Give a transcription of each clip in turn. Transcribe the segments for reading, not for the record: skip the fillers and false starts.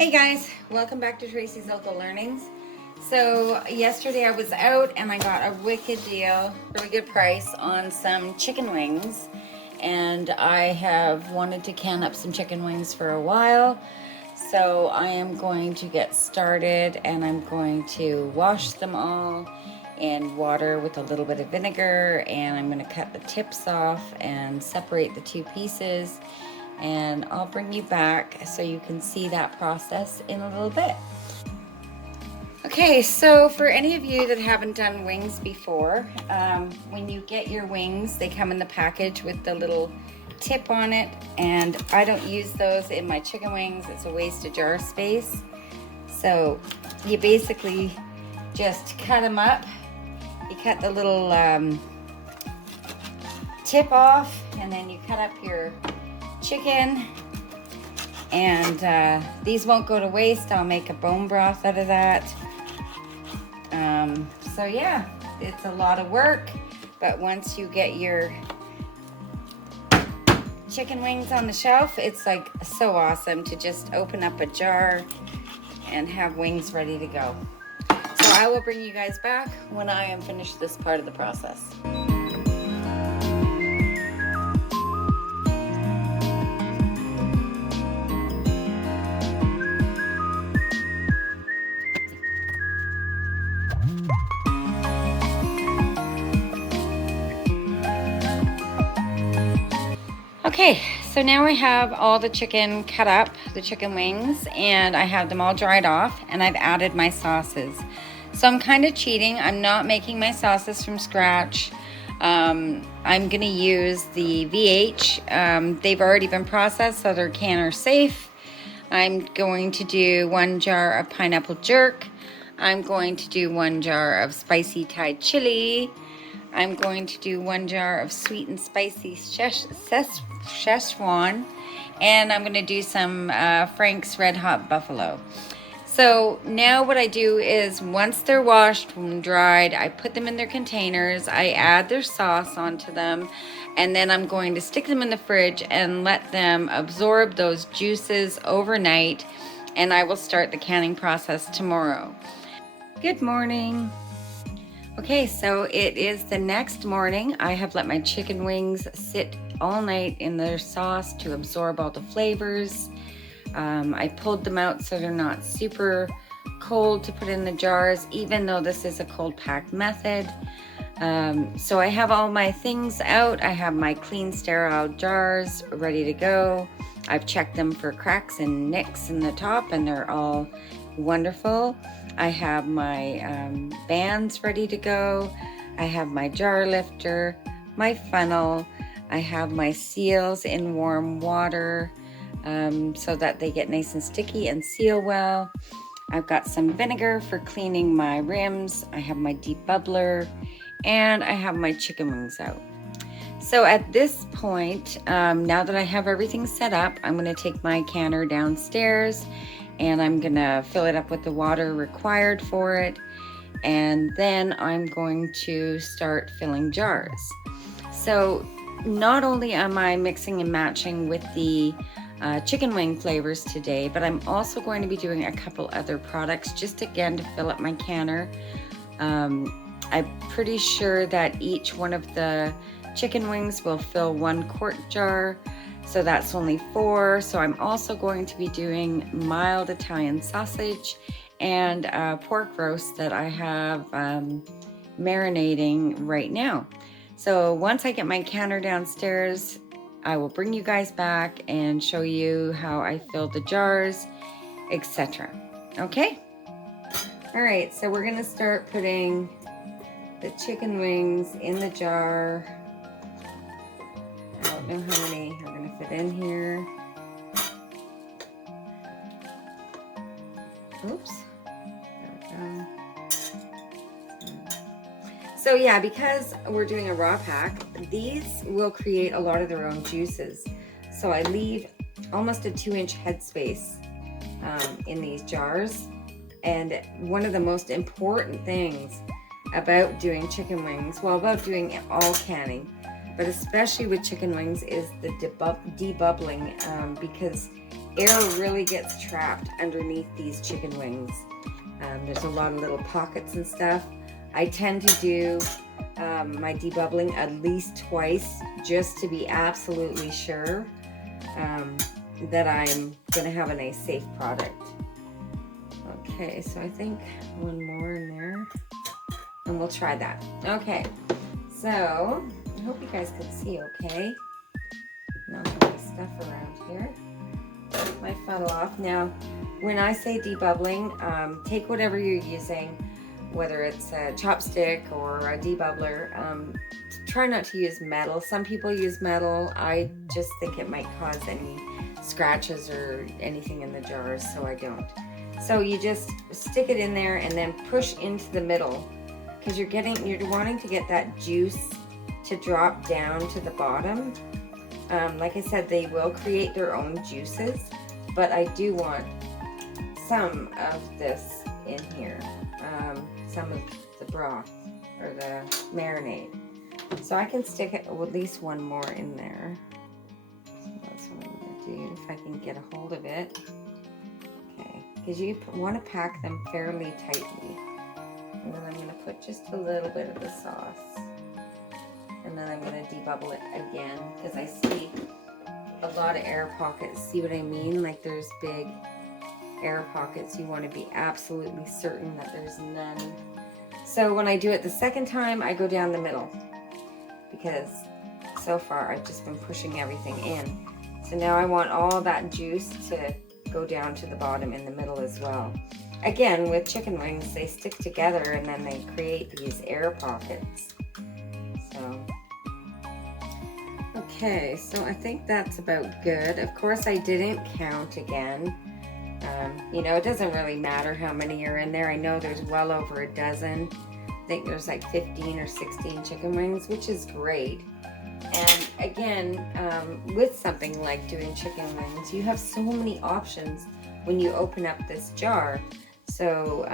Hey guys, welcome back to Tracy's Local Learnings. So yesterday I was out and I got a wicked deal, really good price on some chicken wings. And I have wanted to can up some chicken wings for a while. So I am going to get started and I'm going to wash them all in water with a little bit of vinegar, and I'm going to cut the tips off and separate the two pieces, and I'll bring you back so you can see that process in a little bit. Okay, so for any of you that haven't done wings before, when you get your wings, they come in the package with the little tip on it, and I don't use those in my chicken wings. It's a waste of jar space. So you basically just cut them up. You cut the little tip off, and then you cut up your chicken, and these won't go to waste. I'll make a bone broth out of that. So yeah, it's a lot of work, but once you get your chicken wings on the shelf, it's like so awesome to just open up a jar and have wings ready to go. So I will bring you guys back when I am finished this part of the process. Okay, so now I have all the chicken cut up, the chicken wings, and I have them all dried off, and I've added my sauces. So I'm kind of cheating. I'm not making my sauces from scratch. I'm gonna use the VH. They've already been processed, so they're canner safe. I'm going to do 1 jar of pineapple jerk. I'm going to do 1 jar of spicy Thai chili. I'm going to do 1 jar of sweet and spicy Szechuan, and I'm going to do some Frank's Red Hot Buffalo. So now what I do is, once they're washed and dried, I put them in their containers, I add their sauce onto them, and then I'm going to stick them in the fridge and let them absorb those juices overnight, and I will start the canning process tomorrow. Good morning. Okay, so it is the next morning. I have let my chicken wings sit all night in their sauce to absorb all the flavors. I pulled them out so they're not super cold to put in the jars, even though this is a cold pack method. So I have all my things out. I have my clean, sterile jars ready to go. I've checked them for cracks and nicks in the top, and they're all wonderful. I have my bands ready to go. I have my jar lifter, my funnel. I have my seals in warm water so that they get nice and sticky and seal well. I've got some vinegar for cleaning my rims. I have my debubbler, and I have my chicken wings out. So at this point, now that I have everything set up, I'm going to take my canner downstairs, and I'm gonna fill it up with the water required for it, and then I'm going to start filling jars. So not only am I mixing and matching with the chicken wing flavors today, but I'm also going to be doing a couple other products, just again to fill up my canner. I'm pretty sure that each one of the chicken wings will fill 1 quart jar. So that's only 4. So I'm also going to be doing mild Italian sausage and pork roast that I have marinating right now. So once I get my canner downstairs, I will bring you guys back and show you how I fill the jars, etc. Okay? All right, so we're gonna start putting the chicken wings in the jar. I don't know how many are going to fit in here. Oops. There we go. So yeah, because we're doing a raw pack, these will create a lot of their own juices. So I leave almost a 2-inch headspace in these jars. And one of the most important things about doing chicken wings, well, about doing all canning, but especially with chicken wings, is the debubbling, because air really gets trapped underneath these chicken wings. There's a lot of little pockets and stuff. I tend to do my debubbling at least twice just to be absolutely sure that I'm going to have a nice safe product. Okay, so I think one more in there and we'll try that. Okay, so I hope you guys can see okay. Not any stuff around here. Take my funnel off. Now, when I say debubbling, take whatever you're using, whether it's a chopstick or a debubbler. Try not to use metal. Some people use metal. I just think it might cause any scratches or anything in the jars, so I don't. So you just stick it in there and then push into the middle, because you're wanting to get that juice to drop down to the bottom. Like I said, they will create their own juices, but I do want some of this in here, some of the broth or the marinade. So I can stick at least one more in there. So that's what I'm going to do, if I can get a hold of it. Okay, because you want to pack them fairly tightly. And then I'm going to put just a little bit of the sauce. And then I'm going to debubble it again, because I see a lot of air pockets. See what I mean? Like there's big air pockets. You want to be absolutely certain that there's none. So when I do it the second time, I go down the middle, because so far I've just been pushing everything in. So now I want all that juice to go down to the bottom in the middle as well. Again, with chicken wings, they stick together and then they create these air pockets. So, okay, so I think that's about good. Of course, I didn't count again. You know, it doesn't really matter how many are in there. I know there's well over a dozen. I think there's like 15 or 16 chicken wings, which is great. And again, with something like doing chicken wings, you have so many options when you open up this jar. So,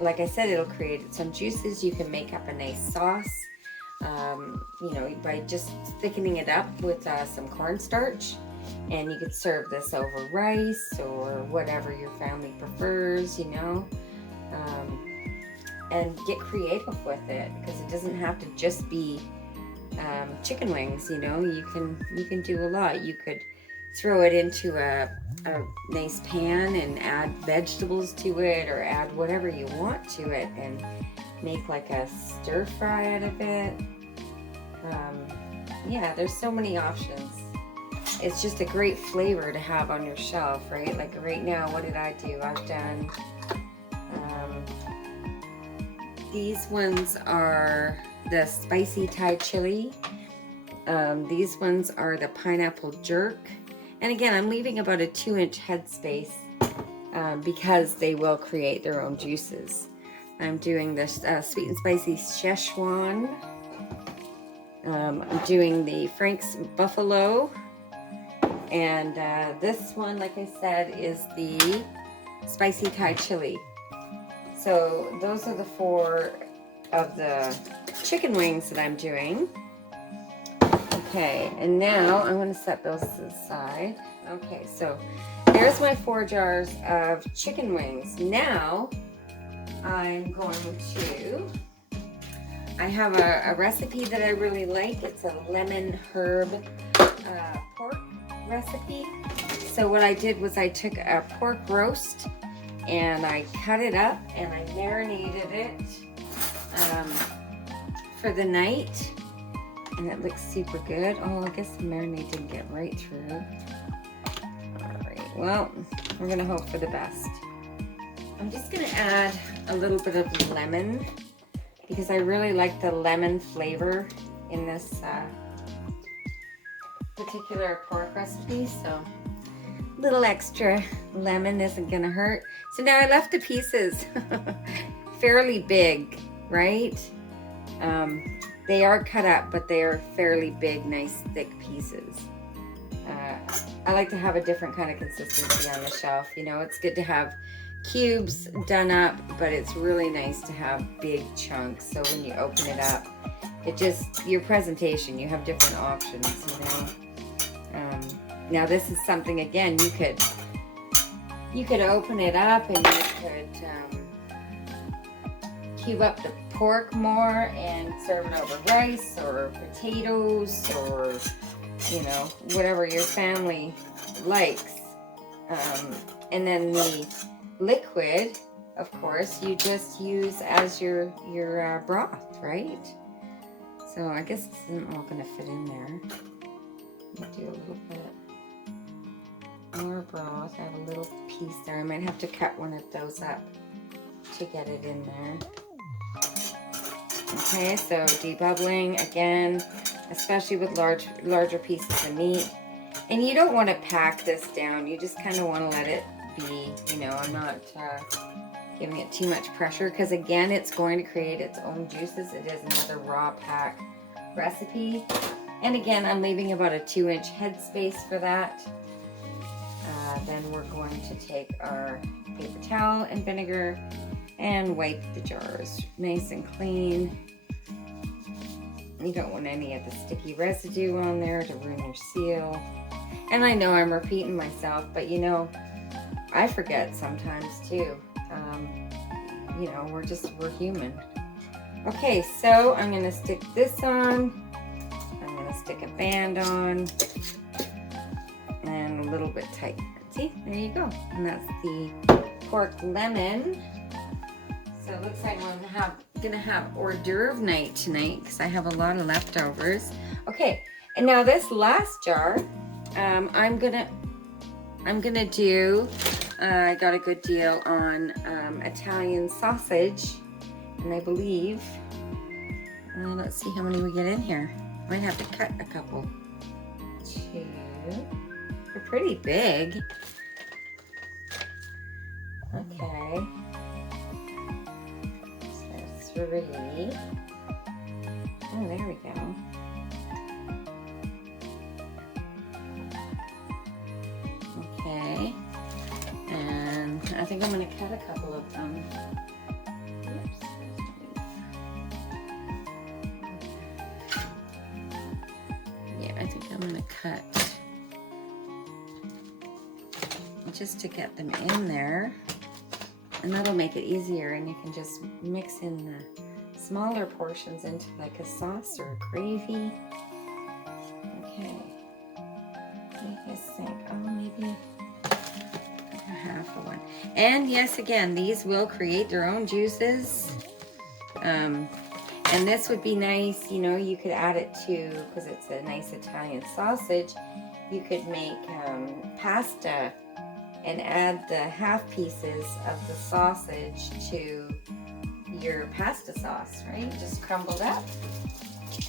like I said, it'll create some juices. You can make up a nice sauce, you know, by just thickening it up with some cornstarch. And you could serve this over rice or whatever your family prefers, you know. And get creative with it, because it doesn't have to just be chicken wings, you know. You can do a lot. You could throw it into a nice pan and add vegetables to it, or add whatever you want to it and make like a stir fry out of it. Yeah, there's so many options. It's just a great flavor to have on your shelf, right? Like right now, what did I do? I've done these ones are the spicy Thai chili. These ones are the pineapple jerk. And again, I'm leaving about a 2-inch headspace because they will create their own juices. I'm doing this sweet and spicy Szechuan. I'm doing the Frank's Buffalo. And this one, like I said, is the spicy Thai chili. So those are the 4 of the chicken wings that I'm doing. Okay, and now I'm going to set those to the side. Okay, so there's my 4 jars of chicken wings. Now I'm going to, I have a recipe that I really like. It's a lemon herb pork recipe. So what I did was I took a pork roast and I cut it up and I marinated it for the night, and it looks super good. Oh, I guess the marinade didn't get right through. All right, well, we're gonna hope for the best. I'm just gonna add a little bit of lemon because I really like the lemon flavor in this particular pork recipe, so a little extra lemon isn't gonna hurt. So now I left the pieces fairly big, right? They are cut up, but they are fairly big, nice thick pieces. I like to have a different kind of consistency on the shelf. You know, it's good to have cubes done up, but it's really nice to have big chunks. So when you open it up, it just, your presentation, you have different options, you know. Now this is something, again, you could open it up and you could cube up the pork more and serve it over rice or potatoes or, you know, whatever your family likes. And then the liquid, of course, you just use as your broth, right? So I guess this isn't all going to fit in there. I'll do a little bit more broth. I have a little piece there. I might have to cut one of those up to get it in there. Okay, so debubbling again, especially with larger pieces of meat. And you don't want to pack this down. You just kind of want to let it be. You know, I'm not giving it too much pressure because, again, it's going to create its own juices. It is another raw pack recipe. And again, I'm leaving about a 2-inch headspace for that. Then we're going to take our paper towel and vinegar and wipe the jars nice and clean. You don't want any of the sticky residue on there to ruin your seal. And I know I'm repeating myself, but you know, I forget sometimes too. You know, we're human. Okay, so I'm gonna stick this on. I'm gonna stick a band on and a little bit tight. See, there you go. And that's the pork lemon. So it looks like I'm gonna have hors d'oeuvre night tonight because I have a lot of leftovers. Okay, and now this last jar, I'm gonna do. I got a good deal on Italian sausage, and I believe. Let's see how many we get in here. Might have to cut a couple. 2. They're pretty big. Okay. So 3. Oh, there we go. Okay. And I think I'm going to cut a couple of them. Oops. Yeah, I think I'm going to cut just to get them in there. And that'll make it easier, and you can just mix in the smaller portions into like a sauce or a gravy. Okay. I guess think, oh, maybe a half of one. And yes, again, these will create their own juices. And this would be nice, you know, you could add it to, because it's a nice Italian sausage, you could make pasta and add the half pieces of the sausage to your pasta sauce, right? Just crumbled up.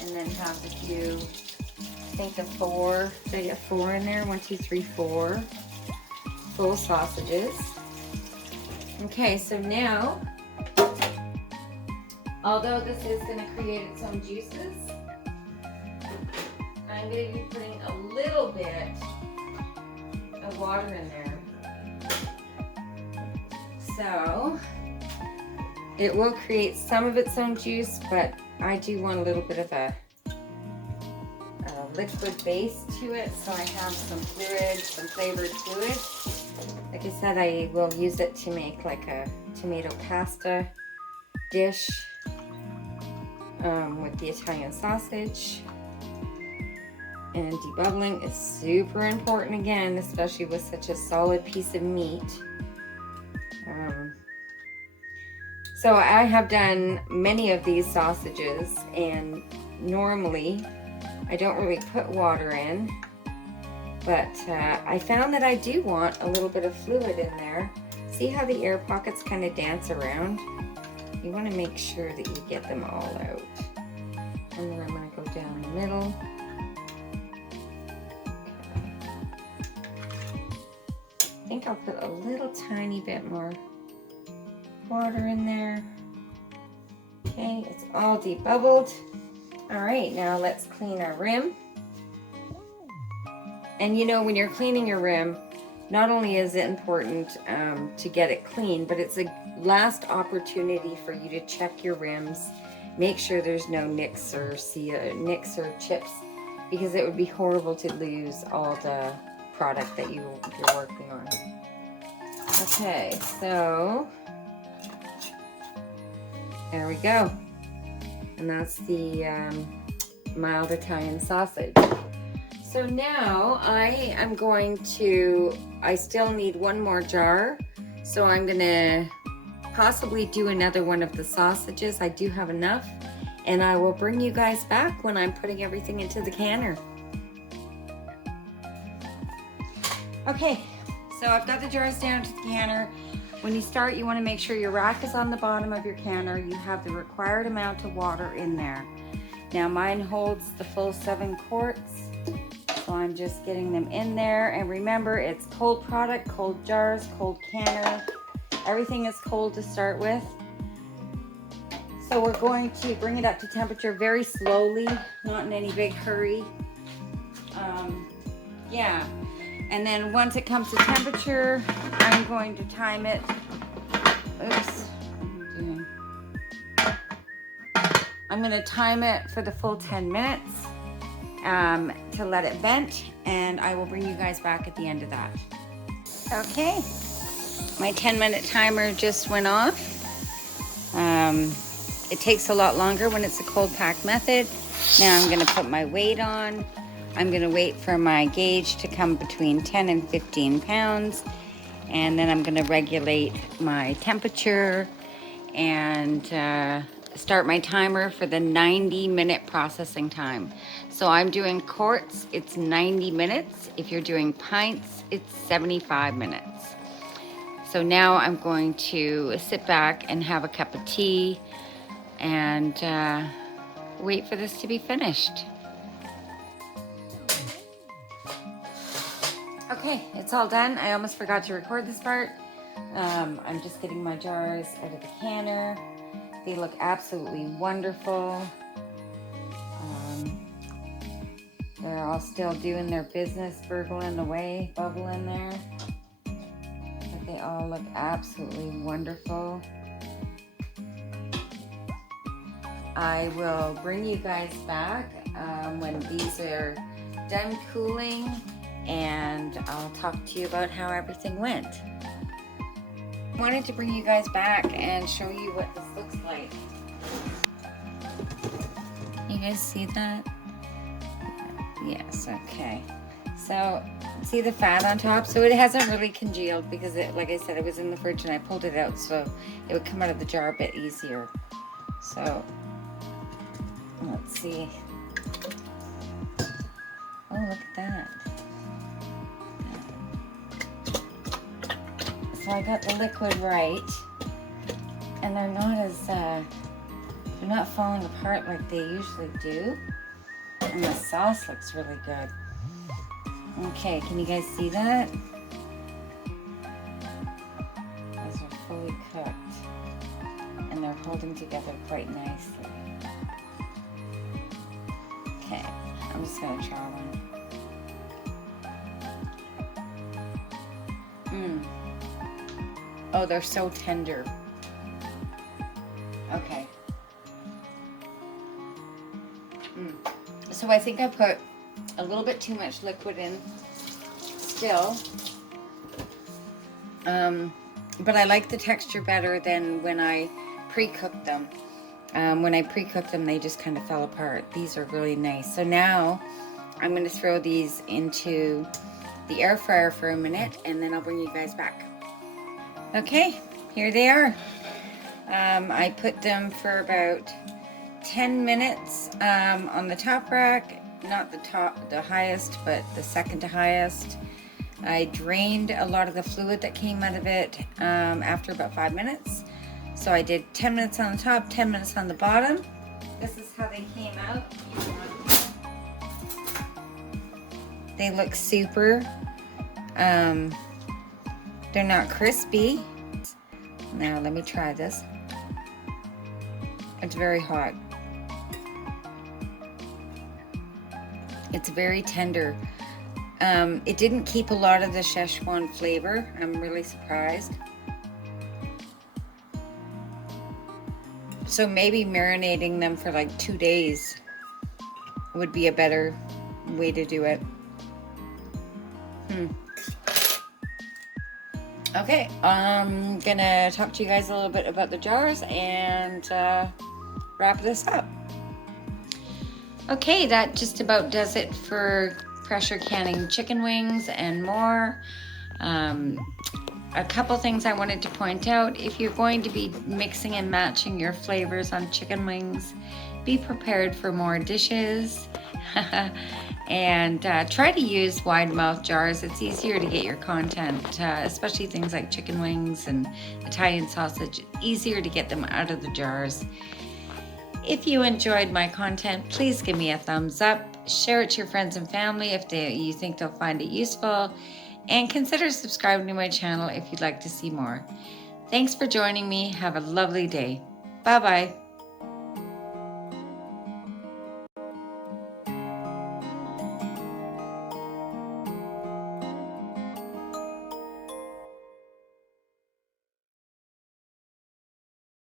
And then have a few, I think of 4, so you got 4 in there, 1, 2, 3, 4 full sausages. Okay, so now, although this is going to create its own juices, I'm going to be putting a little bit of water in there. So it will create some of its own juice, but I do want a little bit of a liquid base to it, so I have some fluid, some flavor to it. Like I said, I will use it to make like a tomato pasta dish with the Italian sausage. And debubbling is super important again, especially with such a solid piece of meat. So I have done many of these sausages, and normally I don't really put water in, but I found that I do want a little bit of fluid in there. See how the air pockets kind of dance around? You want to make sure that you get them all out. And then I'm going to go down the middle. I think I'll put a little tiny bit more water in there. Okay, it's all debubbled. All right, now let's clean our rim. And you know, when you're cleaning your rim, not only is it important to get it clean, but it's a last opportunity for you to check your rims, make sure there's no nicks or chips, because it would be horrible to lose all the product that you're working on. Okay, so there we go. And that's the mild Italian sausage. So now I still need one more jar. So I'm gonna possibly do another one of the sausages. I do have enough. And I will bring you guys back when I'm putting everything into the canner. Okay, so I've got the jars down to the canner. When you start, you want to make sure your rack is on the bottom of your canner. You have the required amount of water in there. Now mine holds the full 7 quarts. So I'm just getting them in there. And remember, it's cold product, cold jars, cold canner. Everything is cold to start with. So we're going to bring it up to temperature very slowly, not in any big hurry. Yeah. And then once it comes to temperature, I'm going to time it. Oops. I'm going to time it for the full 10 minutes to let it vent, and I will bring you guys back at the end of that. Okay. My 10-minute timer just went off. It takes a lot longer when it's a cold pack method. Now I'm going to put my weight on. I'm going to wait for my gauge to come between 10 and 15 pounds. And then I'm going to regulate my temperature and start my timer for the 90-minute processing time. So I'm doing quarts, it's 90 minutes. If you're doing pints, it's 75 minutes. So now I'm going to sit back and have a cup of tea and wait for this to be finished. Okay, it's all done. I almost forgot to record this part. I'm just getting my jars out of the canner. They look absolutely wonderful. They're all still doing their business, bubbling away, bubbling there. But they all look absolutely wonderful. I will bring you guys back when these are done cooling, and I'll talk to you about how everything went. I wanted to bring you guys back and show you what this looks like. You guys see that? Yes, okay. So, see the fat on top? So it hasn't really congealed because it, like I said, it was in the fridge and I pulled it out so it would come out of the jar a bit easier. So, let's see. Oh, look at that. So I got the liquid right, and they're not falling apart like they usually do. And the sauce looks really good. Okay, can you guys see that? Those are fully cooked, and they're holding together quite nicely. Okay, I'm just gonna try one. Oh, they're so tender. Okay. So I think I put a little bit too much liquid in still. But I like the texture better than when I pre-cooked them. When I pre-cooked them, they just kind of fell apart. These are really nice. So now I'm going to throw these into the air fryer for a minute, and then I'll bring you guys back. Okay, here they are. I put them for about 10 minutes on the top rack, not the highest, but the second to highest. I drained a lot of the fluid that came out of it after about 5 minutes. So I did 10 minutes on the top, 10 minutes on the bottom. This is how they came out. They look super. They're not crispy. Now let me try this. It's very hot. It's very tender. It didn't keep a lot of the Szechuan flavor. I'm really surprised. So maybe marinating them for like 2 days would be a better way to do it. Okay, I'm gonna talk to you guys a little bit about the jars and wrap this up. Okay, that just about does it for pressure canning chicken wings and more. A couple things I wanted to point out. If you're going to be mixing and matching your flavors on chicken wings, be prepared for more dishes. And try to use wide mouth jars. It's easier to get your content, especially things like chicken wings and Italian sausage, easier to get them out of the jars. If you enjoyed my content, please give me a thumbs up, share it to your friends and family if you think they'll find it useful, and consider subscribing to my channel if you'd like to see more. Thanks for joining me. Have a lovely day. Bye-bye.